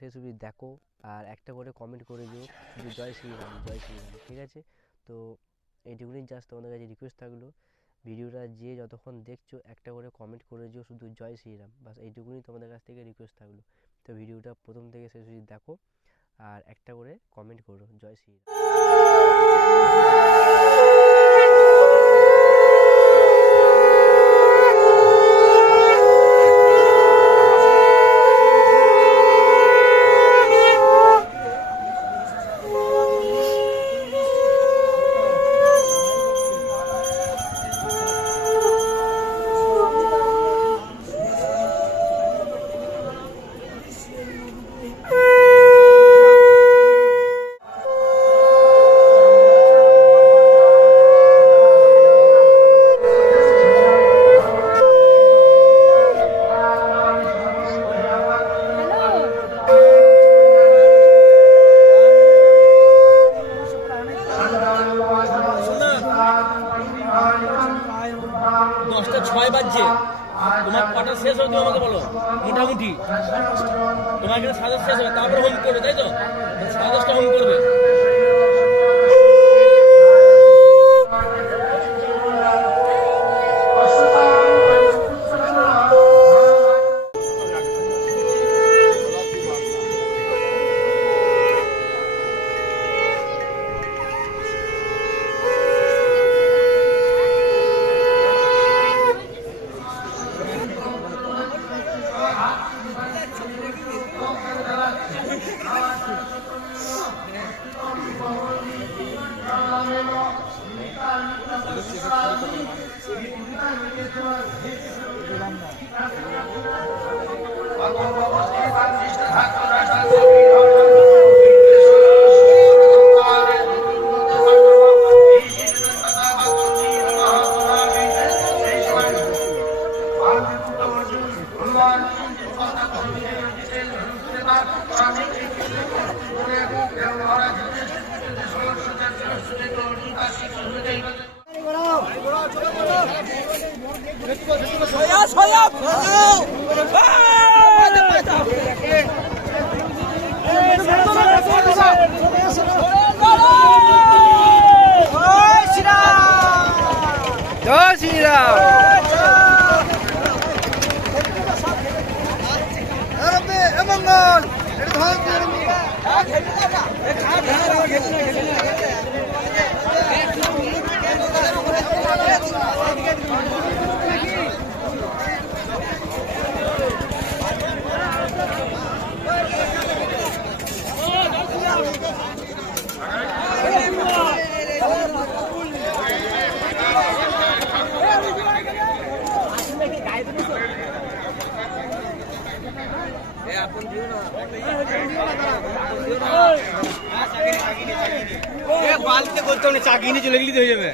শেষ অবধি দেখো আর একটা করে কমেন্ট করে দিও শুধু জয় শ্রীরাম জয় শ্রীরাম, ঠিক আছে? তো এইটুকুনি জাস্ট তোমাদের কাছে রিকোয়েস্ট থাকলো, ভিডিওটা যে যতক্ষণ দেখছো একটা করে কমেন্ট করে দিও শুধু জয় শ্রীরাম, বাস এইটুকুনি তোমাদের কাছ থেকে রিকোয়েস্ট থাকলো। তো ভিডিওটা প্রথম থেকে শেষ অবধি দেখো আর একটা করে কমেন্ট করো জয় শ্রীরাম। দশটা 6 বাজছে, তোমার কটা শেষ হবে তুমি আমাকে বলো মোটামুটি। তোমার এখানে 7:30 শেষ হবে, তারপরে হোম করবে, তাই তো? 10:30টা হোম করবে। জয় শ্রীরাম। বালতিতে করতে হবে, চাকিয়ে নিয়ে চলে গেলে হয়ে যাবে।